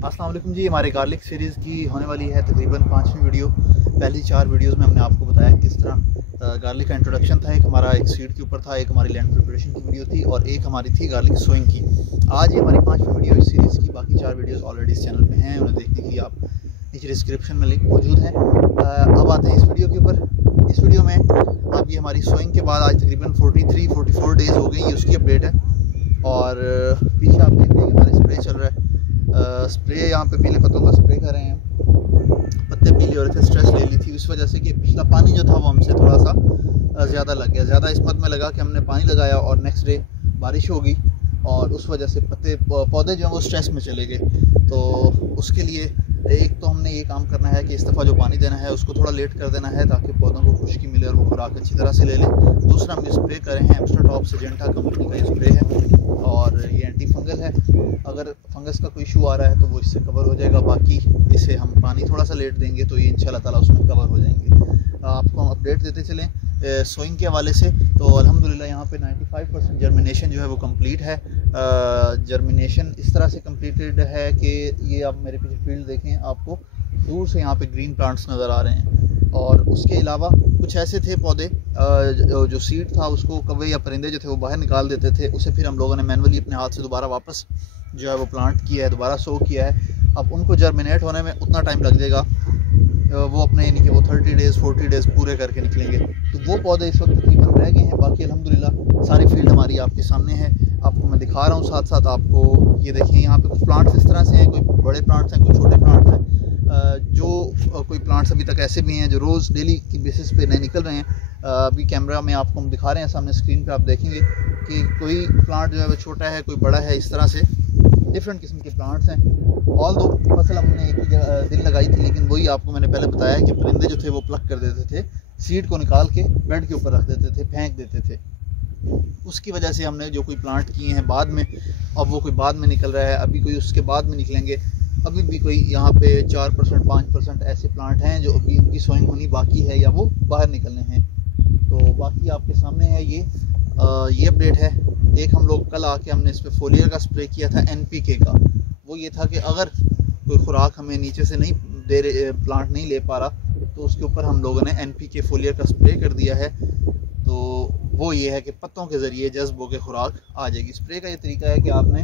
अस्सलाम वालेकुम जी। हमारे गार्लिक सीरीज़ की होने वाली है तकरीबन 5वीं वीडियो। पहली 4 वीडियोस में हमने आपको बताया किस तरह गार्लिक का इंट्रोडक्शन था। एक हमारा एक सीड के ऊपर था, एक हमारी लैंड प्रिपरेशन की वीडियो थी और एक हमारी थी गार्लिक सोइंग की। आज ये हमारी 5वीं वीडियो इस सीरीज़ की। बाकी 4 वीडियोस ऑलरेडी इस चैनल पे हैं, उन्हें देखने के लिए आप नीचे डिस्क्रिप्शन में लिंक मौजूद है। अब आते हैं इस वीडियो के ऊपर। इस वीडियो में अब ये हमारी सोइंग के बाद आज तकरीबन 43-44 डेज़ हो गई, ये उसकी अपडेट है। और पीछे आप देख रहे हैं हमारे स्प्रे चल रहा है। स्प्रे यहाँ पे पीले पत्तों का स्प्रे कर रहे हैं। पत्ते पीले हो रहे थे, स्ट्रेस ले ली थी इस वजह से कि पिछला पानी जो था वो हमसे थोड़ा सा ज़्यादा लग गया। ज़्यादा इस मत में लगा कि हमने पानी लगाया और नेक्स्ट डे बारिश होगी और उस वजह से पौधे जो हैं वो स्ट्रेस में चले गए। तो उसके लिए एक तो हमने ये काम करना है कि इस दफ़ा जो पानी देना है उसको थोड़ा लेट कर देना है ताकि पौधों को खुश्की मिले और वो खुराक अच्छी तरह से ले लें। दूसरा हम स्प्रे कर रहे हैं एम्स्टर टॉप सिजेंटा कंपनी का ये स्प्रे है और ये एंटी फंगल है। अगर फंगस का कोई इशू आ रहा है तो वो इससे कवर हो जाएगा। बाकी इसे हम पानी थोड़ा सा लेट देंगे तो ये इंशाल्लाह ताला उसमें कवर हो जाएंगे। आपको हम अपडेट देते चलें सोइंग के हवाले से। तो अल्हम्दुलिल्लाह यहाँ पे 95% जर्मिनेशन जो है वो कंप्लीट है। जर्मिनेशन इस तरह से कंप्लीटेड है कि ये आप मेरे पीछे फील्ड देखें, आपको दूर से यहाँ पे ग्रीन प्लांट्स नज़र आ रहे हैं। और उसके अलावा कुछ ऐसे थे पौधे जो सीड था उसको कौवे या परिंदे जो थे वो बाहर निकाल देते थे, उसे फिर हम लोगों ने मैनुअली अपने हाथ से दोबारा वापस जो है वो प्लांट किया है, दोबारा सो किया है। अब उनको जर्मिनेट होने में उतना टाइम लग जाएगा, वो अपने यानी कि वो 30 डेज़ 40 डेज़ पूरे करके निकलेंगे। तो वो पौधे इस वक्त तकरीबन रह गए हैं। बाकी अल्हम्दुलिल्लाह सारी फील्ड हमारी आपके सामने है, आपको मैं दिखा रहा हूँ। साथ साथ आपको ये देखें यहाँ पे कुछ प्लांट्स इस तरह से हैं, कोई बड़े प्लांट्स हैं, कुछ छोटे प्लांट्स हैं। जो कोई प्लांट्स अभी तक ऐसे भी हैं जो रोज़ डेली की बेसिस पे नहीं निकल रहे हैं। अभी कैमरा में आपको हम दिखा रहे हैं, सामने स्क्रीन पे आप देखेंगे कि कोई प्लांट जो है वो छोटा है, कोई बड़ा है, इस तरह से डिफरेंट किस्म के प्लांट्स हैं। ऑल दो फसल हमने एक ही दिन लगाई थी, लेकिन वही आपको मैंने पहले बताया कि परिंदे जो थे वो प्लक कर देते थे, सीड को निकाल के बेड के ऊपर रख देते थे, फेंक देते थे। उसकी वजह से हमने जो कोई प्लांट किए हैं बाद में, अब वो कोई बाद में निकल रहा है, अभी कोई उसके बाद में निकलेंगे। अभी भी कोई यहाँ पे 4% 5% ऐसे प्लांट हैं जो अभी उनकी सोइंग होनी बाकी है या वो बाहर निकलने हैं। तो बाकी आपके सामने है ये अपडेट है। एक हम लोग कल आके हमने इस पर फोलियर का स्प्रे किया था NPK का। वो ये था कि अगर कोई खुराक हमें नीचे से नहीं दे रहे, प्लांट नहीं ले पा रहा, तो उसके ऊपर हम लोगों ने NPK फोलियर का स्प्रे कर दिया है। तो वो ये है कि पत्तों के ज़रिए जज्ब होकर खुराक आ जाएगी। स्प्रे का ये तरीका है कि आपने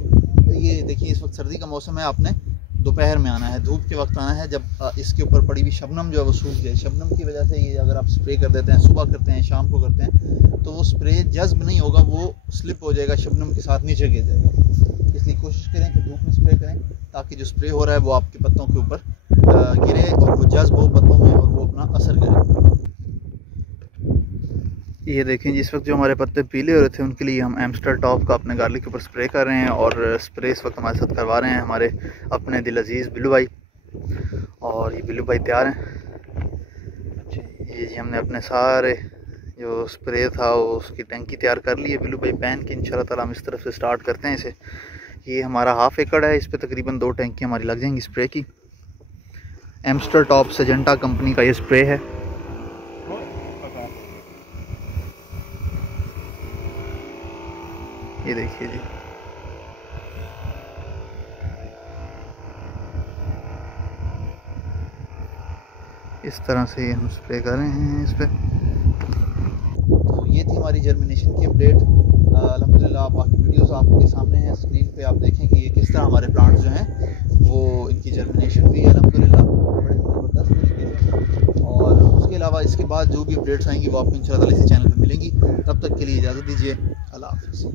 ये देखिए, इस वक्त सर्दी का मौसम है, आपने दोपहर में आना है, धूप के वक्त आना है, जब इसके ऊपर पड़ी हुई शबनम जो है वो सूख जाए। शबनम की वजह से ये अगर आप स्प्रे कर देते हैं, सुबह करते हैं, शाम को करते हैं, तो वो स्प्रे जज्ब नहीं होगा, वो स्लिप हो जाएगा, शबनम के साथ नीचे गिर जाएगा। इसलिए कोशिश करें कि धूप में स्प्रे करें ताकि जो स्प्रे हो रहा है वो आपके पत्तों के ऊपर गिरे और वो जज्ब हो पत्तों में और वो अपना असर करे। ये देखें जी, इस वक्त जो हमारे पत्ते पीले हो रहे थे उनके लिए हम एम्स्टर टॉप का अपने गार्लिक के ऊपर स्प्रे कर रहे हैं। और स्प्रे इस वक्त हमारे साथ करवा रहे हैं हमारे अपने दिल अजीज़ बिल्लू भाई। और ये बिल्लू भाई तैयार हैं। ये जी हमने अपने सारे जो स्प्रे था वो उसकी टंकी तैयार कर ली है बिल्लू भाई पहन के। इंशाल्लाह ताला हम इस तरफ से स्टार्ट करते हैं इसे। ये हमारा हाफ एकड़ है, इस पर तकरीबन 2 टंकी हमारी लग जाएंगी स्प्रे की। एम्स्टर टॉप सिजेंटा कंपनी का ये स्प्रे है। ये देखिए जी, इस तरह से हम स्प्रे कर रहे हैं इस पे। तो ये थी हमारी जर्मिनेशन की अपडेट। अल्हम्दुलिल्लाह बाकी वीडियोस आपके सामने हैं, स्क्रीन पे आप देखें कि ये किस तरह हमारे प्लांट्स जो हैं वो इनकी जर्मिनेशन हुई है अल्हम्दुलिल्लाह बड़े ज़बरदस्त तरीके से। और उसके अलावा इसके बाद जो भी अपडेट्स आएंगी वो आपको इंशाल्लाह इसी चैनल पर मिलेंगी। तब तक के लिए इजाज़त दीजिए, अल्लाह हाफ़िज़।